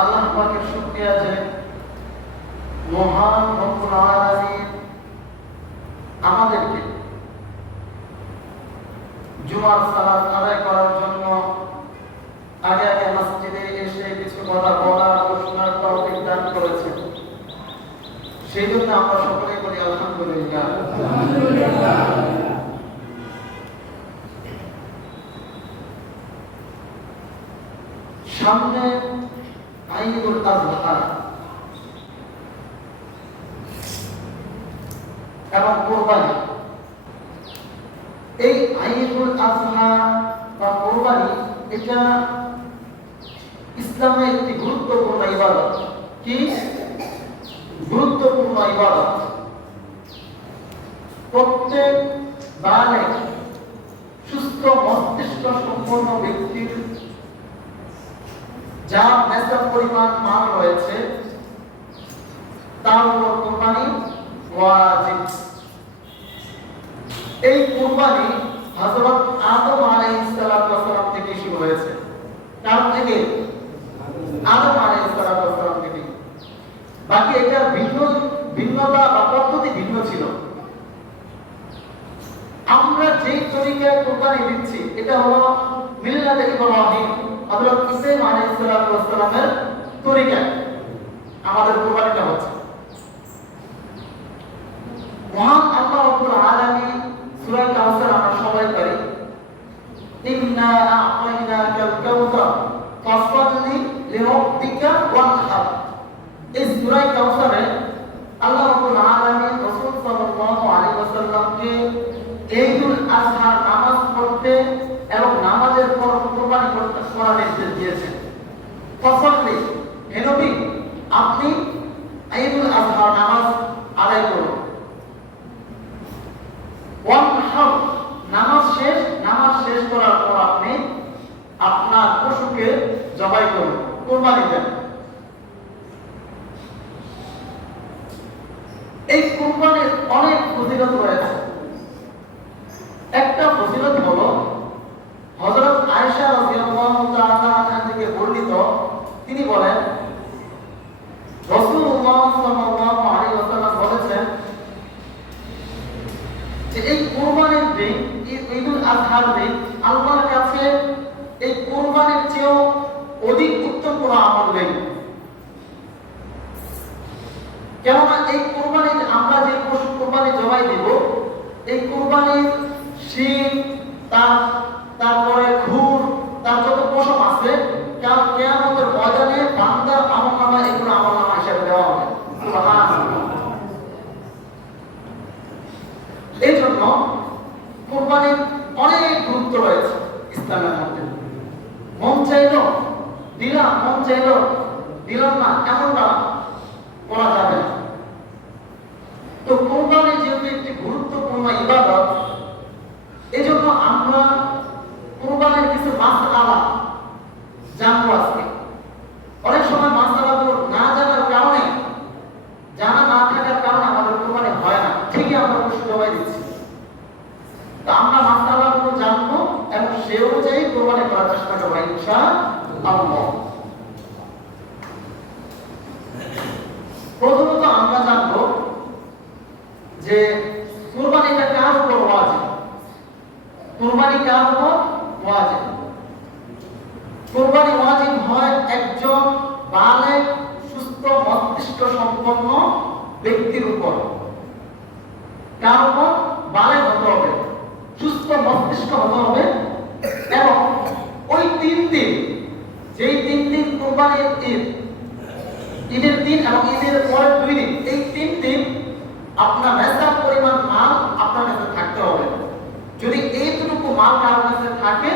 আল্লাহ পাকের শুকরিয়া যে মহান রব্বুল আলামিন আমাদেরকে জুমার সালাত আদায় করার জন্য আগে আগে মসজিদে এসে কিছু কথা বলার ও শোনার তৌফিক দান করেছেন। সেই জন্য আমরা সকলেই বলি আলহামদুলিল্লাহ। সামনে ঈদুল আযহা এবং কুরবানি। এই ঈদুল আযহা বা কুরবানি এটা ইসলামের একটি গুরুত্বপূর্ণ ইবাদত। কি গুরুত্বপূর্ণ ইবাদত? প্রত্যেক বালেগ সুস্থ মস্তিষ্ক সম্পন্ন ব্যক্তির যা নেশাব পরিমাণ মাল রয়েছে তার উপর কুরবানি ওয়াজিব। এই কুরবানি হযরত আদম আলাইহিস সালাম থেকে শুরু হয়েছে। কার থেকে? আদম আলাইহিস সালাম থেকে। বাকি এটা ভিন্নতা বা পদ্ধতি ভিন্ন ছিল। আমরা যেই তরিকায় কুরবানি দিচ্ছি এটা হলো মিল্লাতে ইব্রাহিম হযরত ইব্রাহিম আলাইহিস সালামের তরিকায় আমাদের কুরবানিটা হচ্ছে। মহান আল্লাহ রাব্বুল আলামিন সূরা কাউসার আমরা সবাই পারি, ইন্না আ'তাইনাকাল কাউসার ফাসাল্লি লিরাব্বিকা ওয়ানহার। এই সূরা কাউসারে আল্লাহ রাব্বুল আলামিন রাসূল সাল্লাল্লাহু আলাইহি ওয়াসাল্লামকে ঈদুল আযহার নামাজ পড়তে এবং নামাজের পর কুরবানি করতে করার নির্দেশ দিয়েছেন। ফাসাল্লি, হে নবী আপনি ঈদুল আযহার নামাজ আদায় করুন। ওয়ানহার, নামাজ শেষ করার পর আপনি আপনার পশুকে জবাই করুন, কুরবানি দেন। এই কুরবানির অনেক ফজিলত রয়েছে। একটা ফজিলত হলো হযরত আয়েশা রাদিয়াল্লাহু তাআলা আনহা থেকে বর্ণিত, তিনি বলেন রাসূলুল্লাহ সাল্লাল্লাহু আলাইহি ওয়াসাল্লাম বলেছেন যে এই কুরবানির দিন, ঈদুল আযহার দিন আল্লাহর কাছে এই কুরবানির চেয়েও অধিক উত্তম কোনো আমল নেই। কেননা এই কুরবানির আমরা যে পশু কুরবানি জবাই দেব, এই কুরবানির শিং, তারপরে খুর, তার যত পশম আছে, কাল কিয়ামতের ময়দানে বান্দার আমলনামা এগুলো আমলনামা হিসেবে দেওয়া হবে। সুবহানাল্লাহ। এই জন্য কুরবানির অনেক গুরুত্ব রয়েছে ইসলামের মধ্যে। মন চাইলো দিলাম, মন চাইলো দিলাম না, এমনটা করা যাবে না। তো কুরবানি যেহেতু একটি গুরুত্বপূর্ণ ইবাদত, এই জন্য আমরা কুরবানির কিছু মাসআলা জানবো আজকে। অনেক সময় মাসআলাগুলো না জানার কারণে, জানা না থাকার কারণে আমাদের কুরবানি হয় না, ঠিকই আমরা পশু জবাই দিচ্ছি। তো আমরা মাসআলাগুলো জানবো এবং সেই অনুযায়ী কুরবানি করার চেষ্টা করবো ইনশাআল্লাহ। প্রথমত আমরা জানবো যে কুরবানিটা কার উপর ওয়াজিব। কুরবানি কার উপর ওয়াজিব? কুরবানি ওয়াজিব হয় একজন বালেগ সুস্থ মস্তিষ্ক সম্পন্ন ব্যক্তির উপর। কার উপর? বালেগ হতে হবে, সুস্থ মস্তিষ্ক হতে হবে এবং ওই 3 দিন, যেই 3 দিন কুরবানির ঈদ, ঈদের দিন এবং ঈদের পরের 2 দিন, এই 3 দিন আপনার নেশাব পরিমাণ মাল আপনার কাছে থাকতে হবে। যদি এইটুকু মাল কারোর কাছে থাকে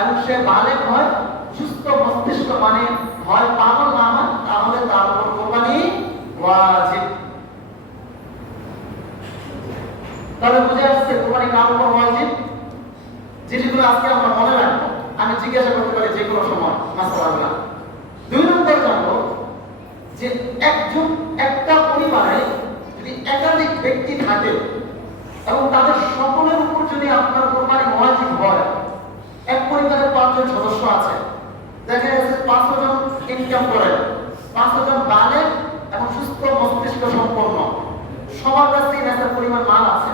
এবং সে বালেগ হয়, সুস্থ মস্তিষ্ক মানে হয় পাগল না হয়, তাহলে তার উপর কুরবানি ওয়াজিব। তাহলে বুঝে আসছে কুরবানি কার উপর ওয়াজিব। যেগুলো আজকে আমরা মনে রাখবো, আমি জিজ্ঞাসা করতে পারি যে কোনো সময় মাসআলাগুলো। 2 নম্বর জানবো যে একটা পরিবারে যদি একাধিক ব্যক্তি থাকে এবং তাদের সকলের উপর যদি আপনার কুরবানি ওয়াজিব হয়, এক পরিবারে 5 জন সদস্য আছে, দেখা যাচ্ছে 5 জন ইনকাম করেন, 5 জন বালেগ এবং সুস্থ মস্তিষ্ক সম্পন্ন, সবার কাছেই নেশার পরিমাণ মাল আছে,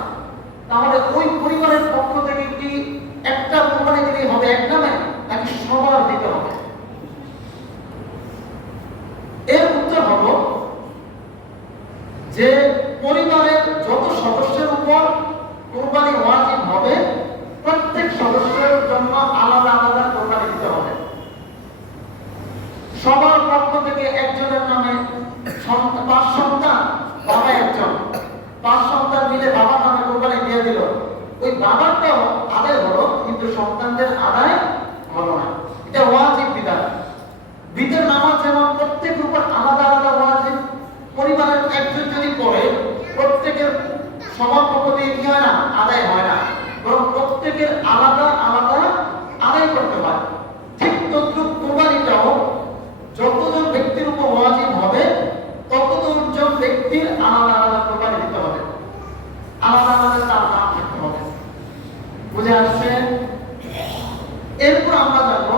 তাহলে ওই পরিবারের পক্ষ থেকে কি একটা কোরবানি দিলেই হবে এক নামে, নাকি সবার দিতে হবে? এর উত্তর হলো যে পরিবারের যত সদস্যের উপর কোরবানি ওয়াজিব হবে, প্রত্যেক সদস্যের জন্য আলাদা আলাদা কোরবানি দিতে হবে। সবার পক্ষ থেকে একজনের নামে 5 সন্তান, বাবা একজন, 5 সন্তান মিলে বাবার নামে কোরবানি দিয়ে দিল, ওই বাবারটাও আদায় হলো কিন্তু সন্তানদের আদায় হলো না। এটা ওয়াজিব বিধান। ঈদের নামাজ যেমন প্রত্যেক উপর আলাদা আলাদা ওয়াজিব, পরিবারের একজন যদি পড়ে প্রত্যেকের সবার পক্ষ থেকে কি হয় না, আদায় হয় না, বরং প্রত্যেকের আলাদা আলাদা আদায় করতে পারে। ঠিক তদ্রুপ কোরবানিটাও যতজন ব্যক্তির উপর ওয়াজিব হবে ততজন ব্যক্তির আলাদা আলাদা কোরবানি দিতে হবে, আলাদা আলাদা তার নাম থাকতে হবে। বুঝে আসছে? এরপর আমরা জানবো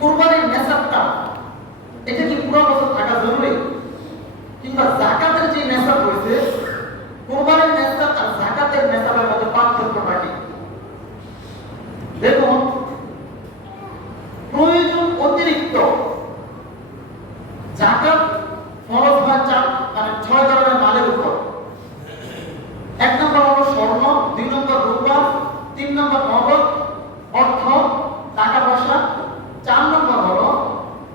কোরবানির নেশাবটা, এটা কি পুরো বছর থাকা জরুরি, কিংবা যাকাতের যে নেশাব হয়েছে কোরবানির নেশাব আর যাকাতের নেশাবের মধ্যে পার্থক্যটা কি? দেখুন, প্রয়োজন অতিরিক্ত যাকাত ফরজ হয় 6 ধরনের মালের উপর। 1 নম্বর হলো স্বর্ণ, 2 নম্বর রূপা, 3 নম্বর নগদ অর্থ টাকা পয়সা, 4 নম্বর হলো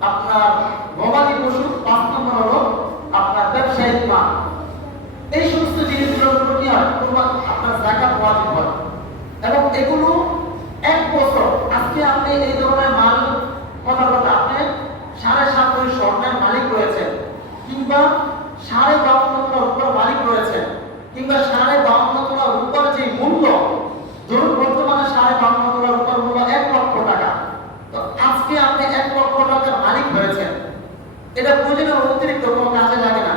আপনার গবাদি পশু, 5 নম্বর হলো আপনার ব্যবসায়িক মাল। এই সমস্ত জিনিসগুলোর উপর কি হয়, আপনার যাকাত ওয়াজিব হয়। এবং এগুলো 1 বছর, আজকে আপনি এই ধরনের মাল কথা আপনি 7.5 ভরি স্বর্ণের মালিক রয়েছেন, কিংবা 52 তোলা রূপার মালিক রয়েছেন, কিংবা 52 তোলা রূপার যে মূল্য, ধরুন বর্তমানে 52 তোলা রূপার মূল্য 1 লক্ষ টাকা, তো আজকে আপনি 1 লক্ষ টাকার মালিক হয়েছেন, এটা প্রয়োজনের অতিরিক্ত কোনো কাজে লাগে না।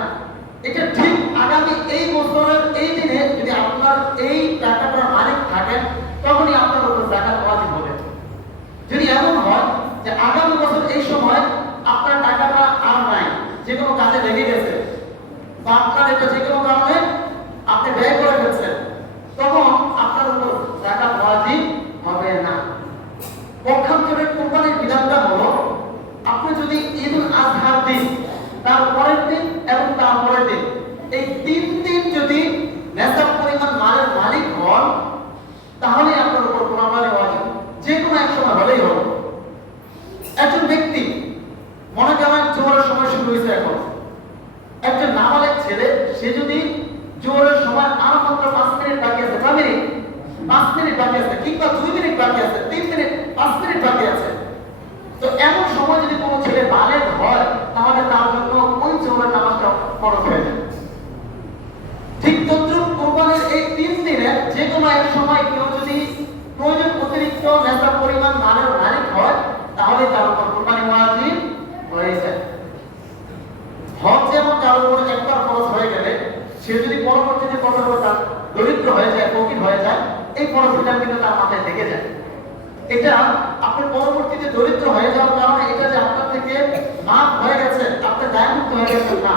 এটা ঠিক আগামী এই বছরের এই দিনে যদি আপনার এই টাকাটার মালিক থাকেন, তখনই আপনার উপর যাকাত ওয়াজিব হবে। যদি এমন হয় যে আগামী বছর এই সময় আপনার টাকাটা আর নাই, যে কোনো কাজে লেগে গেছে, বা আপনার এটা যে কোনো কারণে আপনি ব্যয় করে ফেলছেন, তখন আপনার উপর যাকাত ওয়াজিব হবে না। পক্ষান্তরে কোরবানির বিধানটা হলো, আপনি যদি ঈদুল আজহার দিন, তার পরের দিন এবং তার পরের দিন, এই 3 দিন যদি নেশাব পরিমাণ মালের মালিক হন, তাহলে আপনার উপর কোরবানি ওয়াজিব, যে কোনো এক সময় হলেই হবে। একজন ব্যক্তি মনে করেন জোহরের সময় শুরু হয়েছে, এখন একজন নাবালেগ ছেলে, সে যদি জোহরের সময় আর মাত্র 5 মিনিট বাকি আছে, 5 মিনিট বাকি আছে, কিংবা 2 মিনিট বাকি আছে, 3 মিনিট, 5 মিনিট বাকি আছে, তো এমন সময় যদি কোনো ছেলে বালেগ হয়, তাহলে তার জন্য ওই জোহরের নামাজটা ফরজ হয়ে যায়। ঠিক তদ্রুপ কোরবানির এই 3 দিনে যে কোনো এক সময় কেউ যদি প্রয়োজন অতিরিক্ত নেশাব পরিমাণ মালের মালিক হয়, তাহলে তার উপর কোরবানি ওয়াজিব হয়ে যায়। হজ যেমন কারোর উপর একবার ফরজ হয়ে গেলে, সে যদি পরবর্তীতে তার দরিদ্র হয়ে যায়, ফকির হয়ে যায়, এই ফরজটা কিন্তু তার মাথায় থেকে যায়। এটা আপনার পরবর্তীতে দরিদ্র হয়ে যাওয়ার কারণে এটা যে আপনার থেকে মাফ হয়ে গেছে, আপনার দায়মুক্ত হয়ে গেছে না,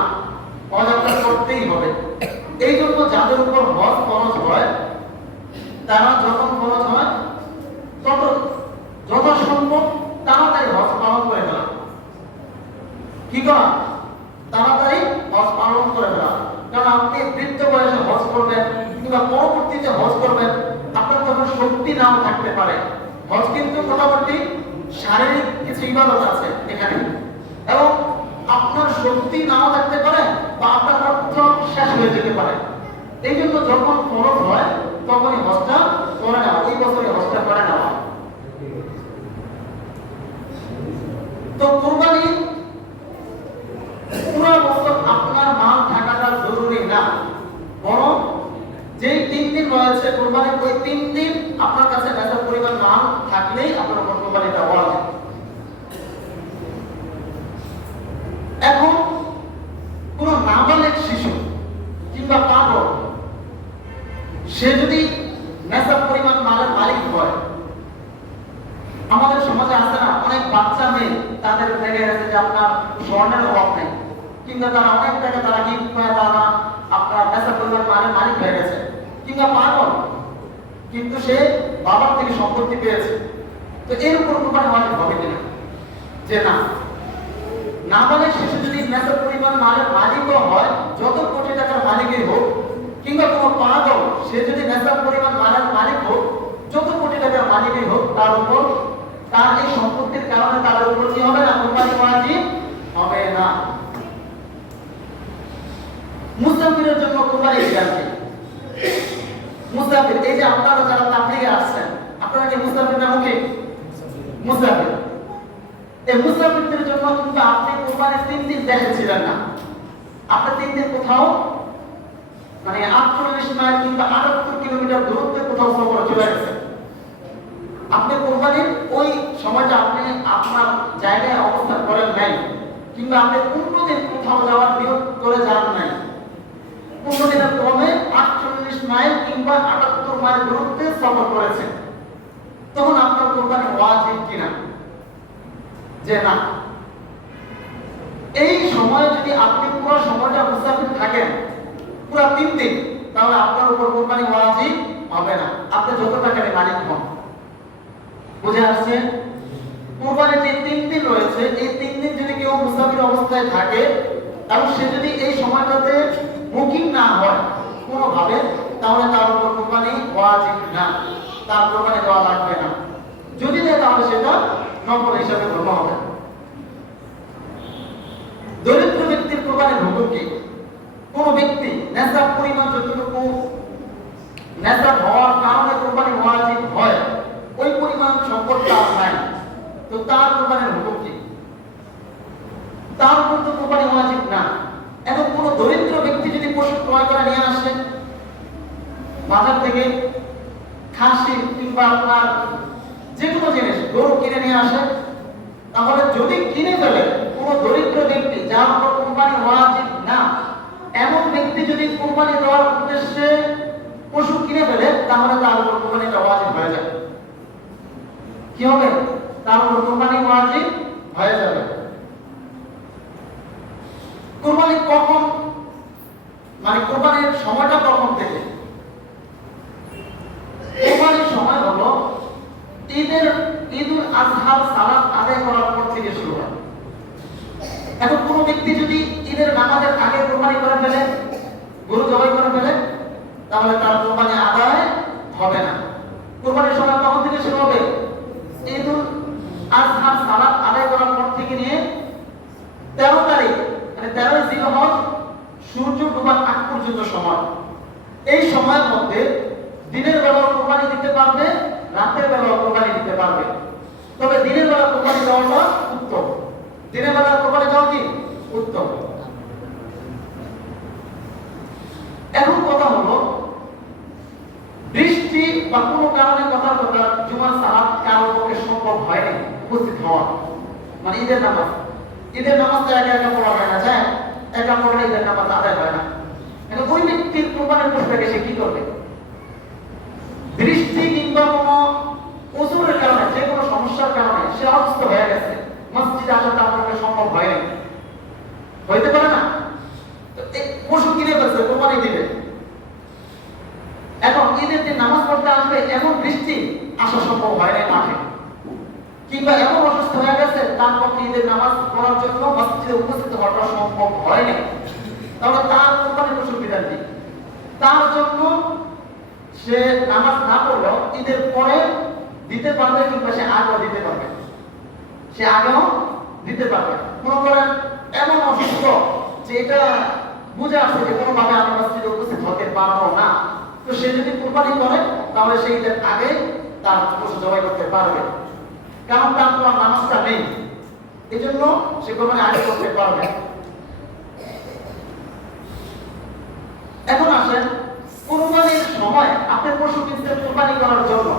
হজ আপনার করতেই হবে। এই জন্য যাদের উপর হজ ফরজ হয়, তারা যখন ফরজ হয় তত যথাসম্ভব তাড়াতাড়ি হজ পালন করে ফেলা। কি করা? তাড়াতাড়ি হজ পালন করে ফেলা। কারণ আপনি বৃদ্ধ বয়সে হজ করবেন কিংবা পরবর্তীতে হজ করবেন, আপনার তখন শক্তি নাও থাকতে পারে। হজ কিন্তু মোটামুটি শারীরিক কিছু ইবাদত আছে এখানে, এবং আপনার শক্তি নাও থাকতে পারে বা আপনার অর্থ শেষ হয়ে যেতে পারে। এই জন্য যখন ফরজ হয় তখনই হজটা করে নেওয়া, এই বছরে হজটা করে নেওয়া। তো কোরবানি পুরো বছর আপনার মাল থাকাটা জরুরি না, বরং যেই 3 দিন রয়েছে কোরবানির, ওই 3 দিন আপনার কাছে নেশাব পরিমাণ মাল থাকলেই আপনার কোরবানিটা ওয়াজিব। এখন কোন নাবালেগ শিশু কিংবা পাগল, সে যদি নেশাব পরিমাণ মালের মালিক হয়, আমাদের সমাজে আছে না অনেক বাচ্চা মেয়ে তাদের দেখা গেছে যে আপনার স্বর্ণের অভাব নেই, কিংবা তারা অনেক টাকা তারা গিফট করে তারা আপনার নেশা পরিমাণ মানের মালিক হয়ে গেছে, কিংবা পাগল কিন্তু সে বাবার থেকে সম্পত্তি পেয়েছে। তো এর উপর কোরবানি ওয়াজিব হবে কিনা? যে না, নাবালেগ শিশু যদি নেশা পরিমাণ মানের মালিকও হয়, যত কোটি টাকার মালিকই হোক, কিংবা কোনো পাগল সে যদি নেশা পরিমাণ মানের মালিক হোক, যত কোটি টাকার মালিকই হোক, তার উপর তার এই সম্পত্তির কারণে তাদের উপর কি হবে না? কোরবানি ওয়াজিব হবে না। মুসাফিরের জন্য কোরবানি বিধান কি? মুসাফির, এই যে আপনারা যারা তাবলীগে আসছেন, আপনারা কি মুসাফির না মুকিম? মুসাফির। এই মুসাফিরদের জন্য কিন্তু আপনি কোরবানির 3 দিন দেখেছিলেন না। আপনি 3 দিন কোথাও মানে 48 মাইল কিংবা 78 কিলোমিটার দূরত্বে কোথাও সফর চলে গেছে। আপনি কোরবানির ওই সময়টা আপনি আপনার জায়গায় অবস্থান করেন নাই, কিংবা আপনি 15 দিন কোথাও যাওয়ার নিয়ত করে যান নাই। 15 দিনের ক্রমে 48 মাইল কিংবা 78 মাইল দূরত্বে সফর করেছেন, তখন আপনার কোরবানি ওয়াজিব কিনা? যে না, এই সময় যদি আপনি পুরো সময়টা মুসাফির থাকেন, পুরো 3 দিন, তাহলে আপনার উপর কোরবানি ওয়াজিব হবে না, আপনি যত টাকার মালিক হন। বুঝে আসছে? কোরবানির যে 3 দিন রয়েছে, এই 3 দিন যদি কেউ মুসাফির অবস্থায় থাকে এবং সে যদি এই সময়টাতে বুকিং না হয় কোনোভাবে, তাহলে তার উপর কোরবানি ওয়াজিব না, তার কোরবানি দেওয়া লাগবে না। যদি দেয় তাহলে সেটা নফল হিসাবে গণ্য হবে। দরিদ্র ব্যক্তির কোরবানির হুকুম কি? কোন ব্যক্তি নেশাব পরিমাণ যতটুকু নেশাব হওয়ার কারণে কোরবানি ওয়াজিব হয়, ওই পরিমাণ সম্পদ তার নাই, তো তার কোরবানির হুকুম কি? তার উপর তো কোরবানি ওয়াজিব না। এখন কোন দরিদ্র ব্যক্তি যদি পশু ক্রয় করে নিয়ে আসে বাজার থেকে, খাসি কিংবা আপনার যে কোনো জিনিস, গরু কিনে নিয়ে আসে, তাহলে যদি কিনে ফেলে কোন দরিদ্র ব্যক্তি যার উপর কোরবানি ওয়াজিব না, এমন ব্যক্তি যদি কোরবানি দেওয়ার উদ্দেশ্যে পশু কিনে ফেলে, তাহলে তার উপর কোরবানিটা ওয়াজিব হয়ে যাবে। কি হবে? তার উপর কোরবানি ওয়াজিব হয়ে যাবে। কোরবানি কখন, মানে কোরবানির সময়টা কখন থেকে? কোরবানির সময় হলো ঈদুল আজহার সালাত আদায় করার পর থেকে শুরু হয়। এখন কোন ব্যক্তি যদি ঈদের নামাজের আগে কোরবানি করে ফেলে, গরু জবাই করে ফেলে, তাহলে তার কোরবানি আদায় হবে না। কোরবানির সময় কখন থেকে শুরু হবে? ঈদুল আজহার সালাত আদায় করার পর থেকে নিয়ে 13 তারিখ, মানে 13 জিলহজ সূর্য ডোবার আগ পর্যন্ত সময়। এই সময়ের মধ্যে দিনের বেলা কোরবানি দিতে পারবে, রাতের বেলা কোরবানি দিতে পারবে। তবে দিনের বেলা কোরবানি দেওয়াটা উত্তম। দিনের বেলা কোরবানি দেওয়া কি উত্তম। এখন কথা হলো, বৃষ্টি বা কোনো কারণে কথার কথা জুমার সালাত কারোর পক্ষে সম্ভব হয়নি উপস্থিত হওয়া, মানে ঈদের নামাজ। ঈদের নামাজটা একা একা পড়া হয় না, যায় একা পড়লে ঈদের নামাজ আদায় হয় না। এখন ওই ব্যক্তির কোরবানির পশুটাকে সে কি করবে? বৃষ্টি কিংবা কোনো ওজোরের কারণে, যে কোনো সমস্যার কারণে সে অসুস্থ হয়ে গেছে, মসজিদে আসা তার পক্ষে সম্ভব হয়নি, হইতে পারে না, পশু কিনে ফেলছে, কোরবানি দিবে। এখন ঈদের দিন নামাজ পড়তে আসবে, এমন বৃষ্টি আসা সম্ভব হয় না মাঠে, কিংবা এমন অসুস্থ হয়ে গেছে তার পক্ষে ঈদের নামাজ পড়ার জন্য মসজিদে উপস্থিত হওয়াটা সম্ভব হয়নি, তাহলে তার কোরবানি পশুর বিধান কি? তার জন্য সে নামাজ না পড়লেও ঈদের পরে দিতে পারবে, কিংবা সে আগেও দিতে পারবে, সে আগেও দিতে পারবে। মনে করেন এমন অসুস্থ যে এটা বুঝে আসছে যে কোনোভাবে আমি মসজিদে উপস্থিত হতে পারবো না, তো সে যদি কোরবানি করে তাহলে সে ঈদের আগে তার পশু জবাই করতে পারবে, কারণ তার তো নামাজটা নেই, এই জন্য সে কোরবানি আগে করতে পারবে। এখন আসেন, কোরবানির সময় আপনি পশু কিনছেন কোরবানি করার জন্য,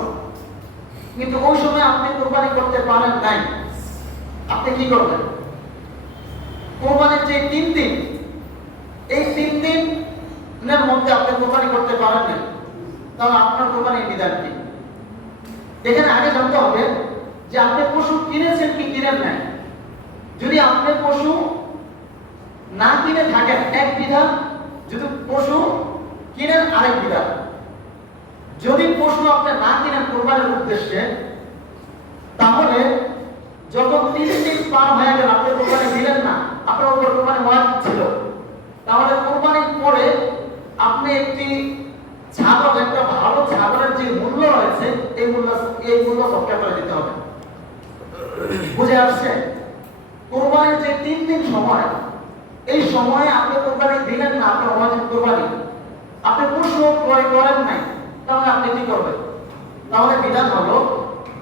কিন্তু ওই সময় আপনি কোরবানি করতে পারেন নাই, আপনি কি করবেন? কোরবানির যে 3 দিন, এই 3 দিনের মধ্যে আপনি কোরবানি করতে পারেন না, তাহলে আপনার কোরবানির বিধান কি? এখানে আগে জানতে হবে যে আপনি পশু কিনেছেন কি কিনেন কিনেন নাই, যদি আপনি পশু না কিনে থাকেন এক বিধান, যদি পশু কিনেন আরেক বিধান। যদি পশু আপনি না কিনেন কোরবানির উদ্দেশ্যে, তাহলে যখন 3 দিন পার হয়ে গেল আপনি কোরবানি দিলেন না, আপনার উপর কোরবানি ওয়াজিব ছিল, তাহলে কোরবানির পরে আপনি একটি ছাগল, একটা ভালো ছাগলের যে মূল্য রয়েছে এই মূল্য সবটা করে দিতে হবে। বুঝে আসছে? কোরবানির যে 3 দিন সময়, এই সময়ে আপনি কোরবানি দিলেন না, আপনার ওয়াজিব কোরবানি, আপনি পশু ক্রয় করেন নাই, তাহলে আপনি কি করবেন? তাহলে বিধান হলো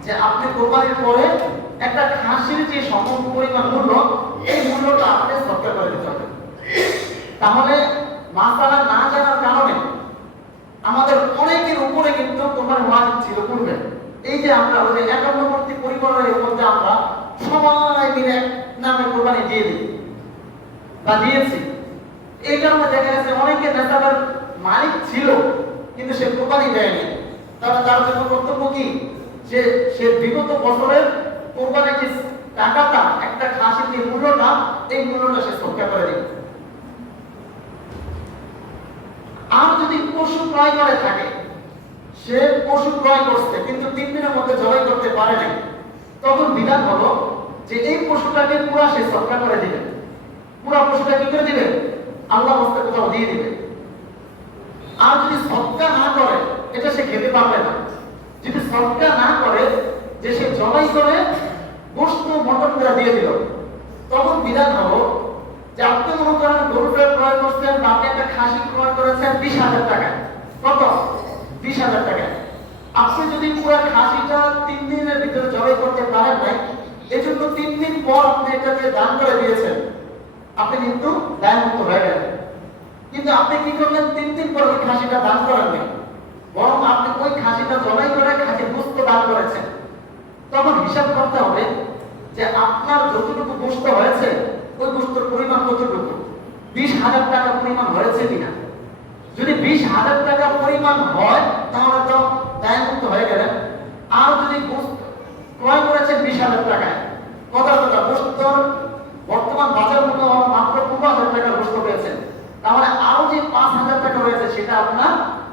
যে আপনি কোরবানির পরে একটা খাসির যে সম পরিমাণ মূল্য, এই মূল্যটা আপনি সবটা করে দিতে হবে। তাহলে মাসালা না জানার কারণে আমাদের অনেকের উপরে কিন্তু কোরবানি ওয়াজিব ছিল পূর্বে। এই যে আমরা ওই একান্নবর্তী পরিবারের মধ্যে আমরা সবাই মিলে এক নামে কোরবানি দিয়ে দিই বা দিয়েছি, এই কারণে দেখা গেছে অনেকে নেতাদের মালিক ছিল কিন্তু সে কোরবানি দেয়নি। তাহলে তার জন্য কর্তব্য কি? সে বিগত বছরের কোরবানির যে টাকাটা, একটা খাসির যে মূল্যটা, এই মূল্যটা সে সৎকার করে দিবে। আর যদি পশু ক্রয় করে থাকে, সে পশু ক্রয় করছে কিন্তু 3 দিনের মধ্যে জবাই করতে পারে নাই, তখন বিধান হলো যে এই পশুটাকে পুরা সে সৎকার করে দিবে। পুরা পশুটা কি করে দিবে? আল্লাহ রাস্তায় কোথাও দিয়ে দিবে। আর যদি সৎকার না করে, এটা সে খেতে পারবে না। যদি সৎকার না করে, যে সে জবাই করে গোশত মটন করে দিয়ে দিল, তখন বিধান হলো যে আপনি মনে করেন গরুটা ক্রয় করছেন বা আপনি একটা খাসি ক্রয় করেছেন 20,000 টাকা। কত? 20,000 টাকা। আপনি যদি পুরো খাসিটা 3 দিনের ভিতরে জবাই করতে পারেন নাই, এজন্য 3 দিন পর আপনি এটাকে দান করে দিয়েছেন, আপনি কিন্তু দায়মুক্ত হয়ে গেলেন। কিন্তু আপনি কি করলেন? 3 দিন পর ওই খাসিটা দান করেন নাই, বরং আপনি ওই খাসিটা জবাই করে খাসির গোশত দান করেছেন। তখন হিসাব করতে হবে যে আপনার যতটুকু গোশত হয়েছে ওই গোশতের পরিমাণ কতটুকু, 20,000 টাকা পরিমাণ হয়েছে কিনা। যদি 20,000 টাকা পরিমাণ হয় তাহলে তো দায়মুক্ত হয়ে গেলেন। আর যদি গোশত ক্রয় করেছেন 20,000 টাকায়, কথা গোশতর বর্তমান বাজার মূল্য মাত্র 15,000 টাকা গোশত পেয়েছেন, তাহলে আরো যে 5,000 টাকা রয়েছে সেটা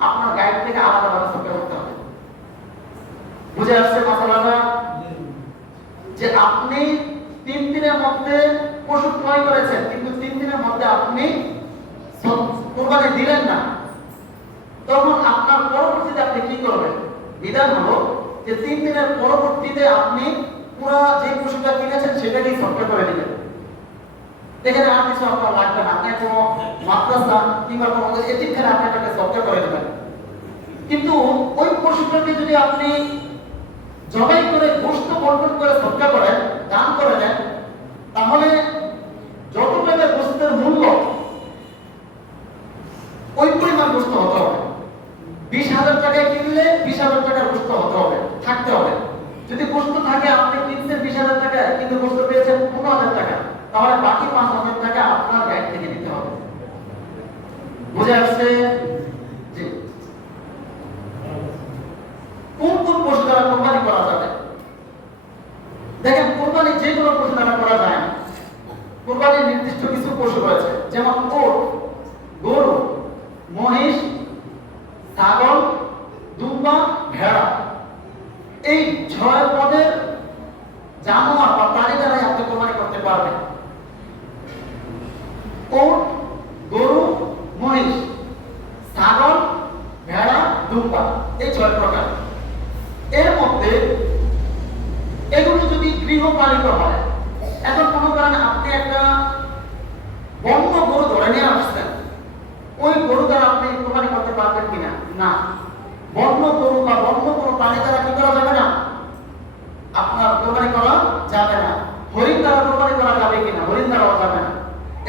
আপনার গাইড থেকে আলাদাভাবে সরকার করতে হবে। বুঝে আসছে মাসালাটা? যে আপনি 3 দিনের মধ্যে পশু ক্রয় করেছেন কিন্তু 3 দিনের মধ্যে আপনি কোরবানি দিলেন না, তখন আপনার পরবর্তীতে আপনি কি করবেন? বিধান হলো যে 3 দিনের পরবর্তীতে আপনি পুরো যে পশুটা কিনেছেন সেটাকেই সরকার করে দিবেন। দেখেন আর কিছু আপনার লাগবে না, আপনি কোনো মাদ্রাসা কিংবা কোনো এতিমখানে আপনি এটাকে সরকার করে দিবেন। কিন্তু ওই পশুটাকে যদি আপনি জবাই করে গোশত বন্টন করে সদকা করেন, দান করে দেন, তাহলে যত টাকা গোশতের মূল্য ওই পরিমাণ গোশত হতে হবে। 20,000 টাকায় কিনলে 20,000 টাকার গোশত হতে হবে, থাকতে হবে। যদি গোশত থাকে, আপনি কিনছেন 20,000 টাকায় কিন্তু গোশত পেয়েছেন 15,000 টাকা, তাহলে বাকি 5,000 টাকা আপনার ব্যাংক থেকে দিতে হবে। বুঝে আসছে? জি। কোন কোন পশু দ্বারা কোরবানি করা যাবে? দেখেন, কোরবানি যে কোনো পশু দ্বারা করা যায় না। কোরবানির নির্দিষ্ট কিছু পশু রয়েছে, যেমন ওট, গরু, মহিষ, ছাগল, দুম্বা, ভেড়া। এই 6 পদের জানোয়ার বা প্রাণী দ্বারাই আপনি কোরবানি করতে পারবেন। ওট, গরু, মহিষ, ছাগল, ভেড়া, দুম্বা, এই 6 প্রকার। এর মধ্যে এগুলো যদি গৃহপালিত হয়, এখন কোনো কারণে আপনি একটা বন্য গরু ধরে নিয়ে আসছেন, ওই গরু দ্বারা আপনি কোরবানি করতে পারবেন কিনা? না। বন্য গরু বা বন্য কোনো প্রাণী দ্বারা কি করা যাবে না? আপনার কোরবানি করা যাবে না। হরিণ দ্বারা কোরবানি করা যাবে কিনা? হরিণ দ্বারাও যাবে না।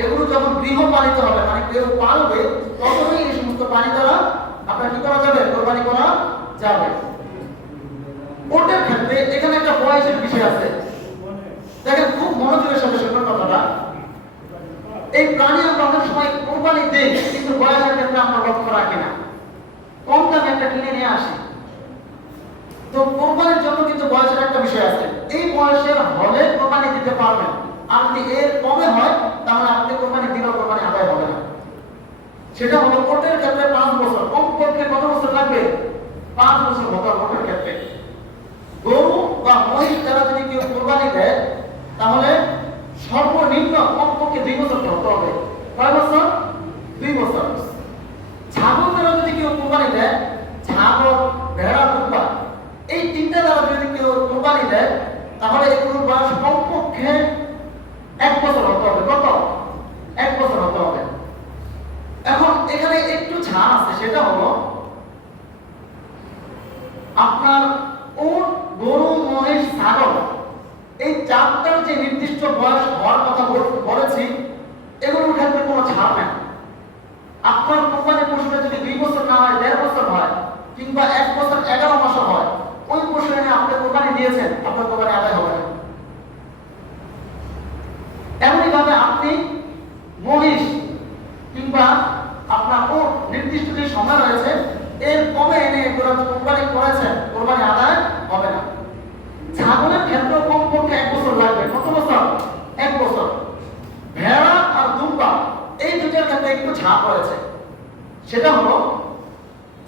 এগুলো যখন গৃহপালিত হবে, মানে কেউ পালবে, তখনই এই সমস্ত প্রাণী দ্বারা আপনার কি করা যাবে? কোরবানি করা যাবে। ওটার ক্ষেত্রে এখানে একটা বয়সের বিষয় আছে। দেখেন, খুব মনোযোগের সাথে শুনুন কথাটা। এই প্রাণী আমরা অনেক সময় কোরবানি দেই, কিন্তু বয়সের ক্ষেত্রে আমরা লক্ষ্য রাখি না। কম দামে একটা কিনে নিয়ে আসি, তো কোরবানির জন্য কিন্তু বয়সের একটা বিষয় আছে। এই বয়সের হলে কোরবানি দিতে দিতে পারবেন। আর যদি এর কমে হয় তাহলে আপনি কোরবানি দিলেও কোরবানি আদায় হবে না। সেটা হলো কোটের ক্ষেত্রে 5 বছর, কমপক্ষে কত বছর লাগবে? 5 বছর মতো কোটের ক্ষেত্রে। গরু বা মহিষ দ্বারা যদি কেউ কোরবানি দেয় তাহলে সর্বনিম্ন কমপক্ষে 2 বছর হতে হবে। কয় বছর? 2 বছর। ছাগল দ্বারা যদি কেউ কোরবানি দেয়, ছাগল, ভেড়া, দুম্বা, এই তিনটা দ্বারা যদি কেউ কোরবানি দেয় তাহলে এগুলোর বয়স কমপক্ষে 1 বছর হতে হবে। কত? 1 বছর হতে হবে। এখন এখানে একটু ছাড় আছে, সেটা হলো আপনার উট, গরু, মহিষ, ছাগল এই চারটার যে নির্দিষ্ট বয়স হওয়ার কথা বলেছি এগুলোর ক্ষেত্রে কোনো ছাড় নেই। আপনার কোরবানির পশুটা যদি 2 বছর না হয়, 1.5 বছর হয়, কিংবা 1 বছর 11 মাস হয়, ওই পশু এনে আপনি কোরবানি দিয়েছেন, আপনার কোরবানি আদায় হবে না। এমনি ভাবে আপনি মহিষ কিংবা আপনার নির্দিষ্ট যে সময় রয়েছে এর কমে এনে কোরবানি করেছেন, কোরবানি আদায় হবে না। ছাগলের ক্ষেত্রে কমপক্ষে 1 বছর লাগবে। কত বছর? 1 বছর। ভেড়া আর দুম্বা এই দুটোর ক্ষেত্রে একটু ছাড় রয়েছে। সেটা হলো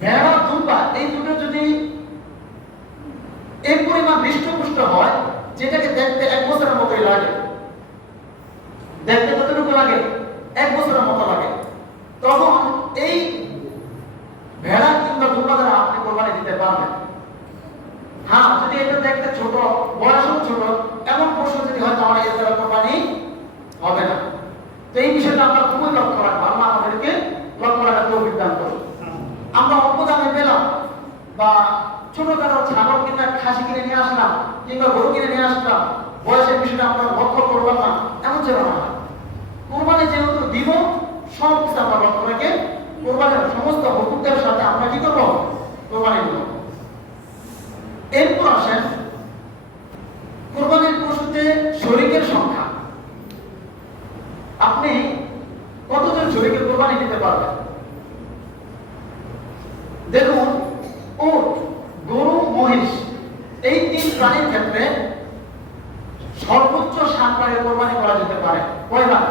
ভেড়া, দুম্বা এই দুটো যদি এই পরিমাণ হৃষ্টপুষ্ট হয় যেটাকে দেখতে 1 বছরের মতোই লাগে। দেখতে কতটুকু লাগে? 1 বছরের মতো লাগে। তখন এই ভেড়া কিংবা দুম্বা দ্বারা আপনি কোরবানি দিতে পারবেন। হ্যাঁ, যদি এটা দেখতে ছোট, বয়সও ছোট, এমন পশু যদি হয় তাহলে এর দ্বারা কোরবানি হবে না। তো এই বিষয়টা আমরা খুবই লক্ষ্য রাখবো। আল্লাহ আমাদেরকে লক্ষ্য রাখার তৌফিক দান করুন। আমরা অল্প দামে পেলাম বা ছোটখাটো ছাগল কিংবা খাসি কিনে নিয়ে আসলাম কিংবা গরু কিনে নিয়ে আসলাম, বয়সের বিষয়টা আমরা লক্ষ্য করলাম না, এমন যেন না। কোরবানি যেহেতু দিব, সব কিছু আমরা লক্ষ্য রেখে কোরবানির সমস্ত হুকুমদের সাথে আমরা কি করবো? কোরবানি দিব। এরপর আসেন কোরবানির পশুতে শরীকের সংখ্যা। আপনি কতজন শরীকের কোরবানি দিতে পারবেন? দেখুন, উট, গরু, মহিষ এই 3 প্রাণীর ক্ষেত্রে সর্বোচ্চ 7 ভাগের কোরবানি করা যেতে পারে। কয় ভাগ?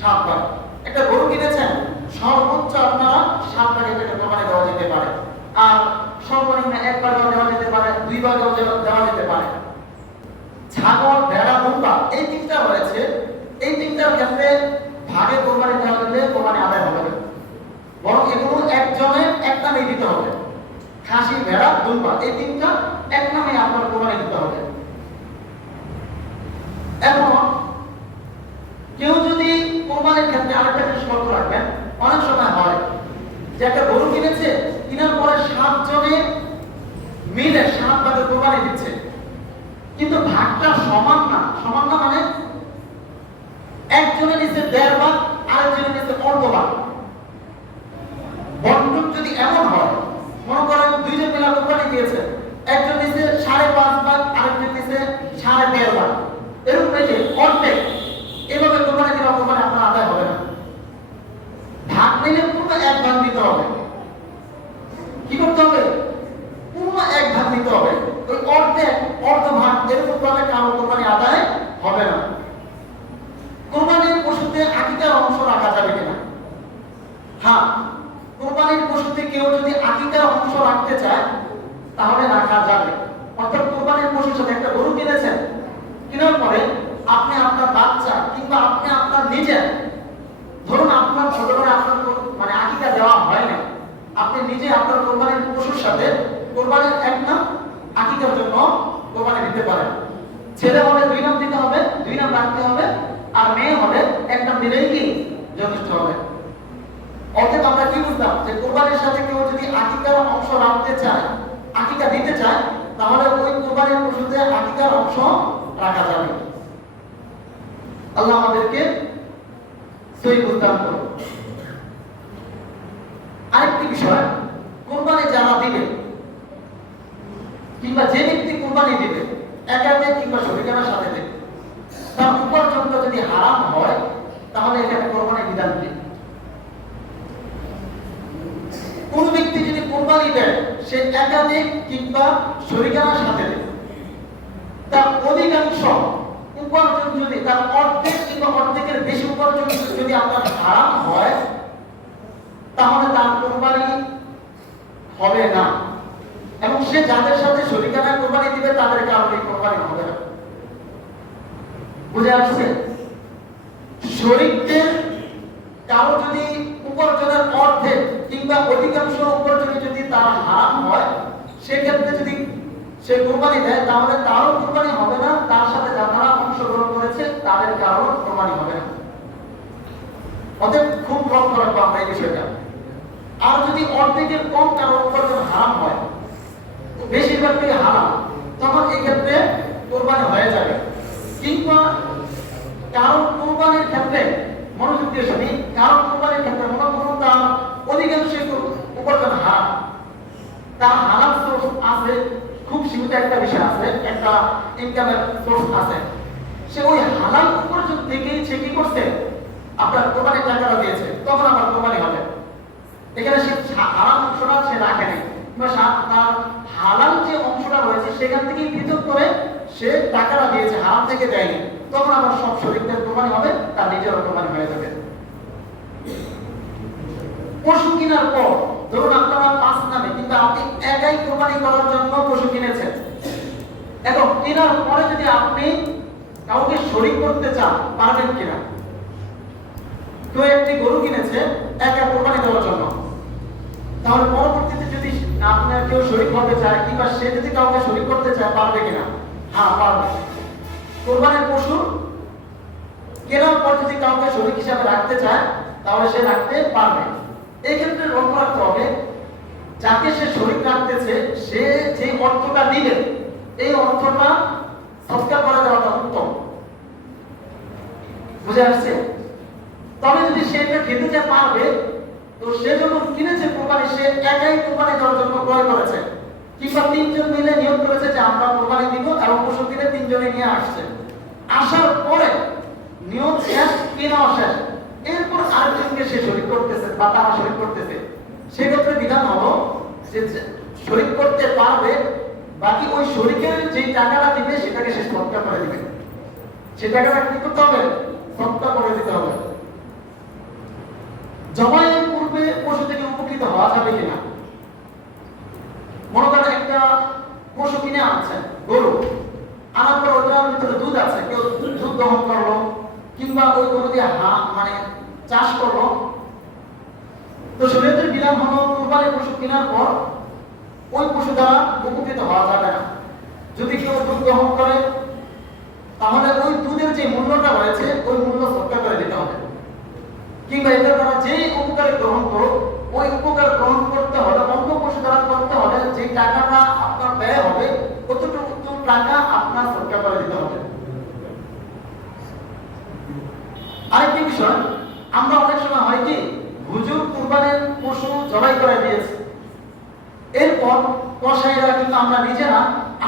7 ভাগ। একটা গরু কিনেছেন, সর্বোচ্চ আপনারা 7 ভাগের কোরবানি দেওয়া যেতে পারে। আর সর্বনিম্ন 1 ভাগেও দেওয়া যেতে পারে, 2 ভাগেও দেওয়া যেতে পারে। ছাগল, ভেড়া, দুম্বা এই 3টা রয়েছে। এই 3টার ক্ষেত্রে ভাগে কোরবানি দেওয়া দিলে কোরবানি আদায় হবে না, বরং এগুলো একজনের এক নামে দিতে হবে। খাসি, ভেড়া, দুম্বা এই 3টা এক নামে আপনার কোরবানি দিতে হবে। এখন কেউ যদি কোরবানির ক্ষেত্রে আরেকটা জিনিস লক্ষ্য রাখবেন, অনেক সময় হয় যে একটা গরু কিনেছে, কেনার পরে 7 জনে মিলে 7 ভাগে কোরবানি দিচ্ছে, কিন্তু ভাগটা সমান না। সমান না মানে একজনের নিচে 1.5 ভাগ, আরেকজনের নিচে অর্ধ ভাগ। বন্টন যদি এমন হয়, মনে করেন 2 জন মিলে কোরবানি দিয়েছে, একজন নিচে 5.5 ভাগ, আরেকজন নিচে 1.5 ভাগ, এরকম হয়েছে অর্ধেক। এভাবে কোরবানি দিলে কোরবানি আপনার আদায় হবে না। ভাগ নিলে পুরো 1 ভাগ দিতে হবে। কি করতে হবে? পুরো 1 ভাগ দিতে হবে। ওই অর্ধেক, অর্ধ ভাগ এরকম ভাবে কারো কোরবানি আদায় হবে না। কোরবানির পশুতে আকিকার অংশ রাখা যাবে কিনা? হ্যাঁ, কোরবানির পশুতে কেউ যদি আকিকার অংশ রাখতে চায় তাহলে রাখা যাবে। অর্থাৎ কোরবানির পশুর সাথে একটা গরু কিনেছেন, কেনার পরে আপনি আপনার বাচ্চা কিংবা আপনি আপনার নিজের, ধরুন আপনার ছোট করে আপনার মানে আকিকা দেওয়া হয় না, আপনি নিজে আপনার কোরবানির পশুর সাথে কোরবানির 1 নাম আকিকার জন্য কোরবানি দিতে পারেন। ছেলে হলে 2 নাম দিতে হবে, 2 নাম রাখতে হবে, আর মেয়ে হলে 1 নাম দিলেই কি যথেষ্ট হবে। অতএব আমরা কি বুঝলাম যে কোরবানির সাথে কেউ যদি আকিকার অংশ রাখতে চায়, আকিকা দিতে চায়, তাহলে ওই কোরবানির পশুতে আকিকার অংশ রাখা যাবে। আল্লাহ আমাদেরকে সহি বুঝদান করুন। আরেকটি বিষয়, কোরবানি যারা দিবে কিংবা যে ব্যক্তি কোরবানি দিবে, একাধিক কিংবা শরীকের সাথে দেবে, তার উপার্জনটা যদি হারাম হয় তাহলে এখানে কোরবানির বিধান কি? কোন ব্যক্তি যদি কোরবানি দেয় সে একাধিক কিংবা শরীকের সাথে দেবে, তার অধিকাংশ উপার্জন যদি তার অর্ধেক কিংবা অর্ধেকের বেশি উপার্জন যদি আপনার হারাম হয়, তাহলে তার কোরবানি হবে না, এবং সে যাদের সাথে শরীকানা কোরবানি দিবে তাদের কারণে কোরবানি হবে না। বুঝে আসছে? শরীকদের কারো যদি উপার্জনের অর্ধেক কিংবা অধিকাংশ উপার্জনে যদি তার হারাম হয়, সেক্ষেত্রে যদি সে কোরবানি দেয় তাহলে তারও কোরবানি হবে না, তার সাথে যারা অংশগ্রহণ করেছে তাদের কারণে কোরবানি হবে না। অতএব খুব লক্ষ্য রাখবো আমরা এই বিষয়টা। আর যদি অর্ধেকের কম কারো উপার্জন হারাম হয়, বেশিরভাগ থেকে হারাম, তখন এই ক্ষেত্রে কোরবানি হয়ে যাবে। কিংবা কারণ কোরবানির ক্ষেত্রে মনোযোগ দিয়ে শুনি, কারণ কোরবানির ক্ষেত্রে মনে করুন তার অধিকাংশ উপার্জন হারাম, তার হারাম সোর্স আছে, খুব সীমিত একটা বিষয় আছে, একটা ইনকামের সোর্স আছে, সে ওই হালাল উপার্জন থেকেই সে কি করছে, আপনার কোরবানির টাকাটা দিয়েছে, তখন আমার কোরবানি হবে। এখানে সে হারাম অংশটা সে রাখেনি, কিংবা তার হালাল যে অংশটা রয়েছে সেখান থেকেই পৃথক করে সে টাকাটা দিয়েছে, হারাম থেকে দেয়নি, তখন আমার সব শরীরদের কোরবানি হবে, তার নিজেরও কোরবানি হয়ে যাবে। পশু কেনার পর ধরুন আপনারা পাঁচ নামে, কিন্তু আপনি একাই কোরবানি করার জন্য পশু কিনেছেন, এখন কেনার পরে যদি আপনি কাউকে শরীক করতে চান, পারবেন কিনা? কেউ একটি গরু কিনেছে একা কোরবানি দেওয়ার জন্য, তাহলে পরবর্তীতে যদি আপনার কেউ শরীক করতে চায় কিংবা সে যদি কাউকে শরীক করতে চায়, পারবে কিনা? হ্যাঁ, পারবে। কোরবানির পশু কেনার পর যদি কাউকে শরীক হিসাবে রাখতে চায় তাহলে সে রাখতে পারবে। এই ক্ষেত্রে লক্ষ্য রাখতে হবে, যাকে সে শরীক রাখতেছে সে যে অর্থটা দিবে এই অর্থটা সৎকার করে দেওয়াটা উত্তম। বুঝে আসছে? তবে যদি সে এটা খেতে চায় পারবে, তো সে যখন কিনেছে কোরবানি, সে একাই কোরবানি দেওয়ার জন্য ক্রয় করেছে, কিংবা তিনজন মিলে নিয়োগ করেছে যে আমরা কোরবানি দিব, এবং পশু কিনে তিনজনে নিয়ে আসছে, আসার পরে নিয়োগ শেষ, কেনা শেষ, এরপর আরেকজনকে সে শরীক করতেছে বা তারা শরীক করতেছে, সেক্ষেত্রে বিধান হলো যে শরীক করতে পারবে, বাকি ওই শরীকের যে টাকাটা দিবে সেটাকে সে সৎকার করে দিবে, সে টাকাটা কি করতে হবে? সৎকার করে দিতে হবে। জবাইয়ের পূর্বে পশু থেকে উপকৃত হওয়া যাবে কিনা? মনে করেন একটা পশু কিনে আনছেন, গরু, আনার পর ওটার ভিতরে দুধ আছে, কেউ দুধ দহন করলো কিংবা ওই গরু দিয়ে মানে চাষ করলো, তো শরীয়তের বিধান হলো কুরবানির পশু কেনার পর ওই পশু দ্বারা উপকৃত হওয়া যাবে না। যদি কেউ দুধ দহন করে তাহলে ওই দুধের যে মূল্যটা রয়েছে ওই মূল্য সৎকার করে দিতে হবে, কিংবা এটা দ্বারা যে উপকার গ্রহণ করো ওই উপকার গ্রহণ করতে হলে অন্য পশু দ্বারা করতে হলে যে টাকাটা আপনার ব্যয় হবে কতটুকু টাকা আপনার সৎকার করে দিতে হবে। আরেকটি বিষয়, আমরা অনেক সময় হয় কি হুজুর কুরবানির পশু জবাই করে দিয়েছে, এরপর কসাইরা কিন্তু আমরা নিজেরা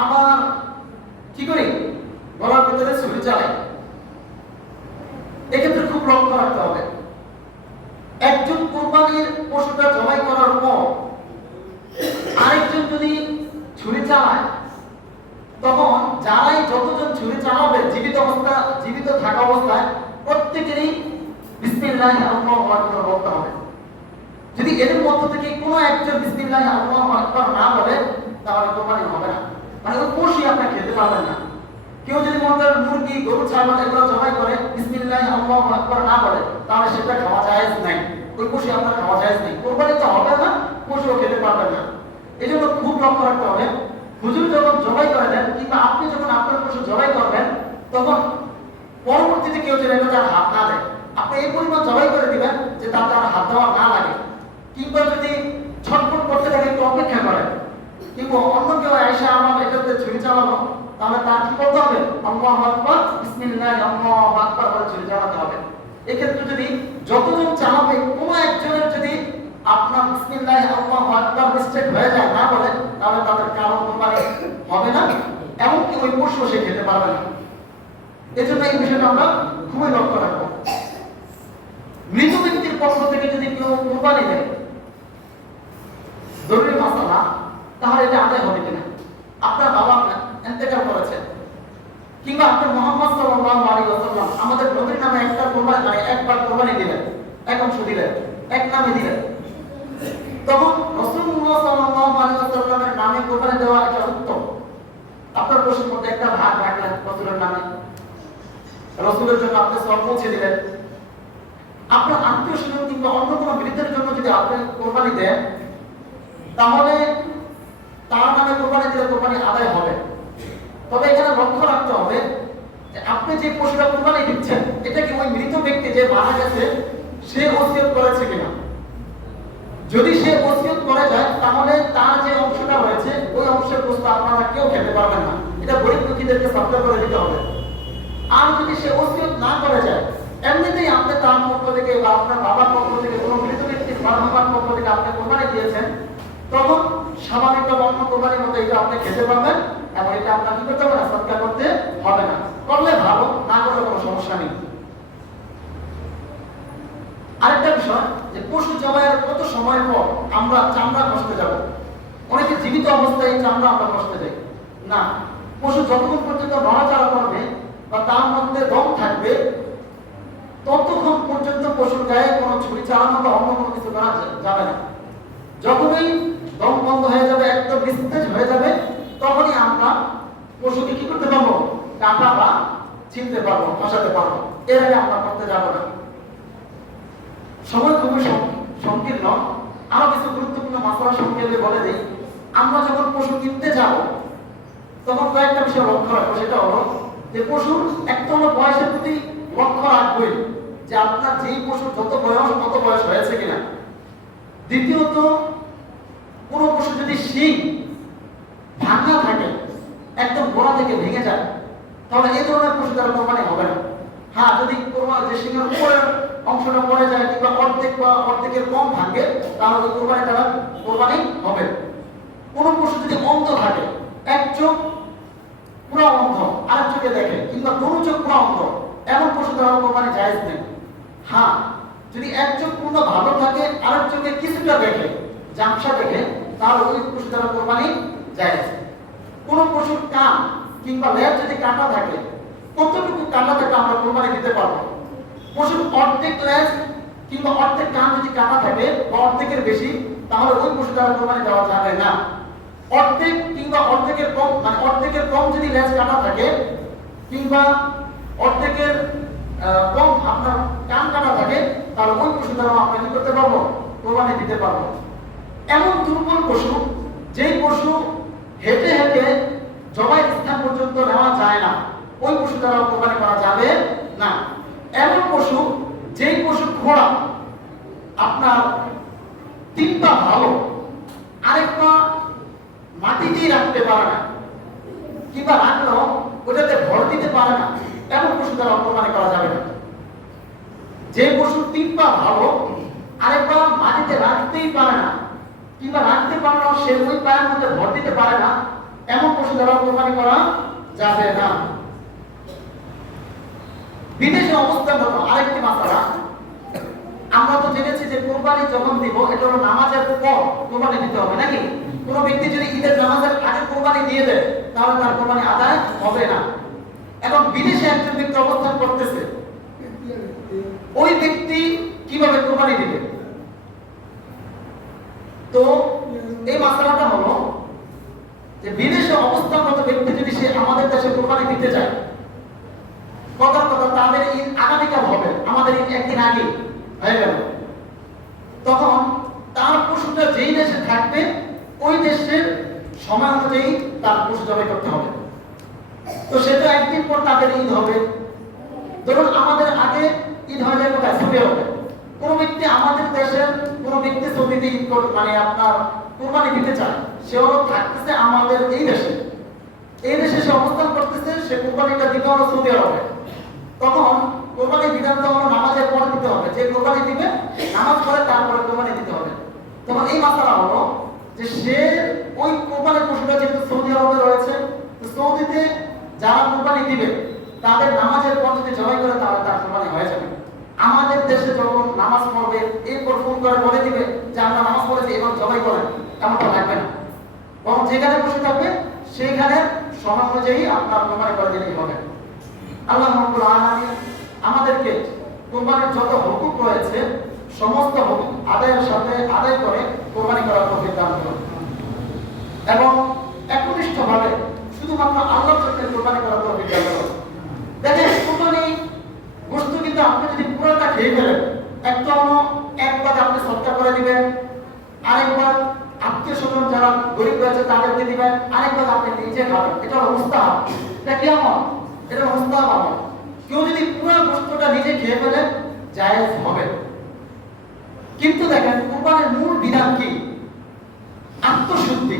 আবার কি করি, গলার ভিতরে ছুরি চালাই। এক্ষেত্রে খুব লক্ষ্য রাখতে হবে, একজন কুরবানির পশুটা জবাই করার পর আরেকজন যদি ছুরি চালায়, তখন যারাই যতজন ছুরি চালাবে জীবিত থাকা অবস্থায় প্রত্যেকেরই বিসমিল্লাহ আল্লাহু আকবার বলতে হবে। যদি এদের মধ্য থেকে কোনো একজন বিসমিল্লাহ আল্লাহু আকবার না বলে তাহলে কোরবানি হবে না, মানে ওই পশু আপনি খেতে পারবেন না। কেউ যদি মনে করেন মুরগি, গরু, ছাগল এগুলো জবাই করে বিসমিল্লাহ আল্লাহু আকবার না বলে তাহলে সেটা খাওয়া জায়েজ নাই, ওই পশু আপনার খাওয়া জায়েজ নেই, কোরবানি তো হবে না, পশুও খেতে পারবেন না। এই জন্য খুব লক্ষ্য রাখতে হবে, হুজুর যখন জবাই করে দেন কিংবা আপনি যখন আপনার পশু জবাই করবেন তখন পরবর্তীতে কেউ যেন তার হাত না দেয়, আপনি এই পরিমাণ জবাই করে দিবেন যে তাতে আর হাত দেওয়া না লাগে, কিংবা যদি ছটফট করতে থাকে একটু অপেক্ষা করেন, কিংবা অন্য কেউ আয়েশা আমার এটাতে ছুরি চালানো, তাহলে তার কি করতে হবে, আল্লাহু আকবার বিসমিল্লাহ আল্লাহু আকবার বলে ছুরি চালাতে হবে। এক্ষেত্রে যদি যতজন চালাবে কোনো একজনের যদি আপনার বিসমিল্লাহ আল্লাহু আকবার মিস্টেক হয়ে যায় না বলে, তাহলে তাদের কারণ কোরবানি হবে না, এমনকি ওই পশু সে খেতে পারবে না। এজন্য এই বিষয়টা আমরা খুবই লক্ষ্য রাখবো। মৃত ব্যক্তির পক্ষ থেকে যদি কেউ কোরবানি দেয় জরুরি মাসালা, তাহলে এটা আদায় হবে কিনা? আপনার বাবা ইন্তেকাল করেছেন, কিংবা আপনি মুহাম্মদ সাল্লাল্লাহু আলাইহি ওয়াসাল্লাম আমাদের নবীর নামে একটা কোরবানি মানে একবার কোরবানি দিলেন, এক অংশ দিলেন, এক নামে দিলেন, তখন রাসূলুল্লাহ সাল্লাল্লাহু আলাইহি ওয়াসাল্লামের নামে কোরবানি দেওয়া এটা উত্তম। আপনার পশুর মধ্যে একটা ভাগ রাখলেন রাসূলের নামে, রাসূলের জন্য আপনি সওয়াব পৌঁছে দিলেন। আপনার আত্মীয় স্বজন কিংবা অন্য কোনো বিরুদ্ধের জন্য যদি আপনি কোরবানি দেন, তাহলে তার নামে কোরবানি দিলে কোরবানি আদায় হবে। তবে এখানে লক্ষ্য রাখতে হবে যে আপনি যে পশুটা কোরবানি দিচ্ছেন এটা কি ওই মৃত ব্যক্তি যে মারা গেছে সে ওসিয়ত করেছে কিনা। যদি সে ওসিয়ত করে যায় তাহলে তার যে অংশটা রয়েছে ওই অংশের বস্তু আপনারা কেউ খেতে পারবেন না, এটা গরিব দুঃখীদেরকে সত্য করে দিতে হবে। আর যদি সে ওসিয়ত না করে যায়, এমনিতেই আপনি তার পক্ষ থেকে বা আপনার বাবার পক্ষ থেকে কোনো মৃত ব্যক্তির বাবার পক্ষ থেকে আপনি কোরবানি দিয়েছেন, তখন স্বাভাবিকভাবে অন্য কোরবানির মতো এটা আপনি খেতে পারবেন এবং এটা আপনার কি করতে হবে না, সৎকার করতে হবে না। করলে ভালো, না করলে কোনো সমস্যা নেই। আরেকটা বিষয় যে পশু জবাইয়ের কত সময় পর আমরা চামড়া কষতে যাব। অনেকে জীবিত অবস্থায় চামড়া আমরা কষতে যাই না। পশু যতক্ষণ পর্যন্ত নড়াচড়া করবে বা তার মধ্যে দম থাকবে ততক্ষণ পর্যন্ত পশুর গায়ে কোনো ছুরি চালানো বা অন্য কোনো কিছু করা যাবে না। যখনই দম বন্ধ হয়ে যাবে, একদম নিস্তেজ হয়ে যাবে, তখনই আমরা পশুকে কি করতে পারবো, কাটা বা ছিনতে পারবো, ফসাতে পারবো। এর আগে আমরা করতে যাবো না। সময় খুবই সংকীর্ণ। আরো কিছু গুরুত্বপূর্ণ মাসলা সংক্ষেপে বলে দিই। আমরা যখন পশু কিনতে যাব তখন কয়েকটা বিষয় লক্ষ্য রাখবো। সেটা হলো যে পশুর একটা হলো বয়সের প্রতি লক্ষ্য রাখবই, যে আপনার যেই পশুর যত বয়স কত বয়স হয়েছে কিনা। দ্বিতীয়ত, কোনো পশু যদি শিং ভাঙা থাকে, একদম গোড়া থেকে ভেঙে যায়, তাহলে এই ধরনের পশু দ্বারা কোরবানি হবে না। হ্যাঁ, যদি কোরবানি যে শিংয়ের উপরের অংশটা পড়ে যায় কিংবা অর্ধেক বা অর্ধেকের কম ভাঙে, তাহলে কোরবানি দ্বারা কোরবানি হবে। কোন পশু যদি অন্ধ থাকে, এক চোখ পুরো অন্ধ আরেক চোখে দেখে, কিংবা দুটো চোখ পুরো অন্ধ, এমন পশু দ্বারা কোরবানি জায়েজ নেই। হ্যাঁ, যদি এক চোখ পূর্ণ ভালো থাকে, আরেক চোখে কিছুটা দেখে, জামসা দেখে, তাহলে ওই পশু দ্বারা কোরবানি জায়েজ। কোন পশুর কান কিংবা লেজ যদি কাটা থাকে, কতটুকু কাটা থাকে আমরা কোরবানি দিতে পারবো। পশুর অর্ধেক লেজ কিংবা অর্ধেক কান যদি কাটা থাকে বা অর্ধেকের বেশি, তাহলে ওই পশু দ্বারা কোরবানি দেওয়া যাবে না। অর্ধেক কিংবা অর্ধেকের কম, মানে অর্ধেকের কম যদি লেজ কাটা থাকে কিংবা অর্ধেকের কম আপনার কান কাটা থাকে, তাহলে ওই পশু দ্বারা আমরা কি করতে পারবো, কোরবানি দিতে পারবো। এমন দুর্বল পশু, যেই পশু হেঁটে হেঁটে জবাই স্থান পর্যন্ত নেওয়া যায় না, ওই পশু দ্বারা কোরবানি করা যাবে না। এমন পশু, যেই পশু ঘোড়া আপনার তিন পা ভালো, আরেক পা মাটিতেই রাখতে পারে না, কিংবা রাখলেও ওটাতে ভর দিতে পারে না, এমন পশু দ্বারা কোরবানি করা যাবে না। যে পশু তিন পা ভালো, আরেক পা মাটিতে রাখতেই পারে না, কিংবা রাখতে পারলেও সে ওই পায়ের মধ্যে ভর দিতে পারে না, এমন পশু দ্বারা কোরবানি করা যাবে না। বিদেশে অবস্থানরত আরেকটি মাসলা, আমরা তো জেনেছি যে কোরবানি যখন দিব এটা হলো নামাজের পর কোরবানি দিতে হবে, নাকি? কোন ব্যক্তি যদি ঈদের নামাজের আগে কোরবানি দিয়ে দেয়, তাহলে তার কোরবানি আদায় হবে না। এখন বিদেশে একজন ব্যক্তি অবস্থান করতেছে, ওই ব্যক্তি কিভাবে কোরবানি দিবে? তো এই মাসলাটা হলো যে বিদেশে অবস্থানরত ব্যক্তি যদি সে আমাদের দেশে কোরবানি দিতে চায়, কথার কথা তাদের ঈদ আগামীকাল হবে, আমাদের ঈদ একদিন আগে হয়ে গেল, তখন তার পশুটা যেই দেশে থাকবে ওই দেশের সময় অনুযায়ী তার পশু জবাই করতে হবে। তো সেটা একদিন পর তাদের ঈদ হবে। ধরুন আমাদের আগে ঈদ হয়ে যায় কোথায়, সৌদি হবে। কোনো ব্যক্তি আমাদের দেশের কোনো ব্যক্তি সৌদিতে ঈদ মানে আপনার কোরবানি দিতে চায়, সেও থাকতেছে আমাদের এই দেশে, এই দেশে সে অবস্থান করতেছে, সে কোরবানিটা দিতে হলো সৌদি আরবে। তখন কোরবানি বিধানটা হলো নামাজের পরে দিতে হবে। যে কোরবানি দিবে নামাজ পড়ে তারপরে কোরবানি দিতে হবে। তখন এই মাসলা হলো যে সে ওই কোরবানির পশুটা যেহেতু সৌদি আরবে রয়েছে, সৌদিতে যারা কোরবানি দিবে তাদের নামাজের পর যদি জবাই করে তাহলে তার কোরবানি হয়ে যাবে। আমাদের দেশে যখন নামাজ পড়বে এরপর ফোন করে বলে দিবে যে আমরা নামাজ পড়েছি এবার জবাই করেন, এমনটা লাগবে না। বরং যেখানে বসে থাকবে সেইখানে সময় অনুযায়ী আপনার কোরবানি করে দিলেই হবে। আল্লাহ রাব্বুল আলামিন আমাদেরকে কোরবানির যত হুকুক রয়েছে সমস্ত হুকুক আদায়ের সাথে আদায় করে কোরবানি করার তৌফিক দান করুন এবং একনিষ্ঠভাবে শুধুমাত্র আল্লাহর জন্য কোরবানি করার তৌফিক দান করুন। দেখেন, কোরবানি গোশত কিন্তু আপনি যদি পুরোটা খেয়ে ফেলেন, একবার আপনি সদকা করে দিবেন, আরেকবার আত্মীয় স্বজন যারা গরিব রয়েছে তাদেরকে দিবেন, আরেকবার আপনি নিজে খাবেন। এটা অবস্থা, এটা কেমন? এটা অবস্থা পাবেন। কেউ যদি পুরো গোশতটা নিজে খেয়ে ফেলে জায়েজ হবে, কিন্তু দেখেন কোরবানির মূল বিধান কি? আত্মশুদ্ধি।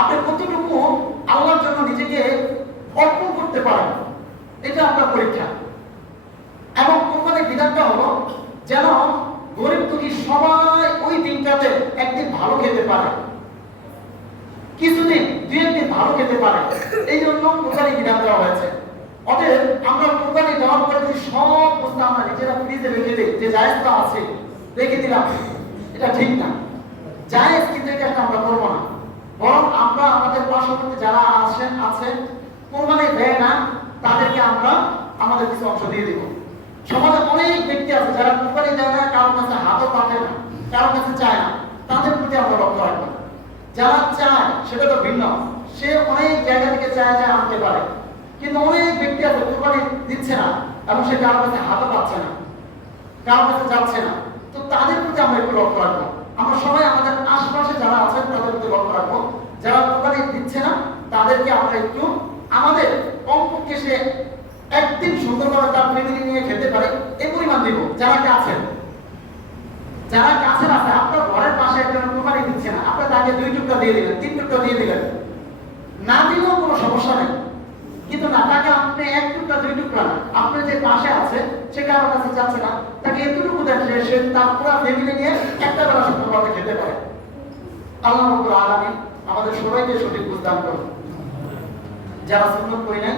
আপনি কতটুকু আল্লাহর জন্য নিজেকে অর্পণ করতে পারেন, এটা আপনার পরীক্ষা। এবং কোরবানির বিধানটা হলো যেন গরিব দুঃখী সবাই ওই দিনটাতে একদিন ভালো খেতে পারে, কিছুদিন দুই একদিন ভালো খেতে পারে, এই জন্য কোরবানির বিধান দেওয়া হয়েছে। অতএব আমরা কোরবানি দেওয়ার পরে যদি সব বস্তু আমরা নিজেরা ফ্রিজে রেখে দিই, যে জায়েজটা আছে রেখে দিলাম, এটা ঠিক না। জায়েজ কিন্তু এটা আমরা করবো না, বরং আমরা আমাদের পার্শ্ববর্তী যারা আছে কোরবানি দেয় না তাদেরকে আমরা আমাদের কিছু অংশ দিয়ে দিব। সমাজে অনেক ব্যক্তি আছে যারা কোরবানি দেয় না, কারোর কাছে হাতও পাঠে না, কারোর কাছে চায় না, তাদের প্রতি আমরা লক্ষ্য রাখবো। যারা চায় সেটা তো ভিন্ন, সে অনেক জায়গা থেকে চায় আনতে পারে, কিন্তু অনেক ব্যক্তি আছে কোরবানি দিচ্ছে না এবং সে কারোর কাছে হাতও পাচ্ছে না, কারোর কাছে যাচ্ছে না। তো তাদের প্রতি আমরা একটু লক্ষ্য রাখবো। আমরা সবাই আমাদের আশপাশে যারা আছেন তাদের প্রতি লক্ষ্য রাখবো। যারা কোরবানি দিচ্ছে না তাদেরকে আমরা একটু আমাদের কমপক্ষে সে একদিন সুন্দরভাবে তার ফ্যামিলি নিয়ে খেতে পারে এই পরিমাণ দিব। যারা কাছের আছে, আপনার ঘরের পাশে একজন কোরবানি দিচ্ছে না, আপনি তাকে 2 টুকরা দিয়ে দিলেন, 3 টুকরা দিয়ে দিলেন, না দিলেও কোনো সমস্যা নেই। কিন্তু না, তাকে আপনি 1 টুকরা 2 টুকরা না, আপনার যে পাশে আছে সে কারোর কাছে যাচ্ছে না, তাকে এতটুকু দেন যে সে তার পুরো ফ্যামিলি নিয়ে একটা বেলা সুন্দরভাবে খেতে পারে। আল্লাহ রাব্বুল আলামিন আমাদের সবাইকে সঠিক বুঝ দান করুন। যারা সুন্নাত করি নাই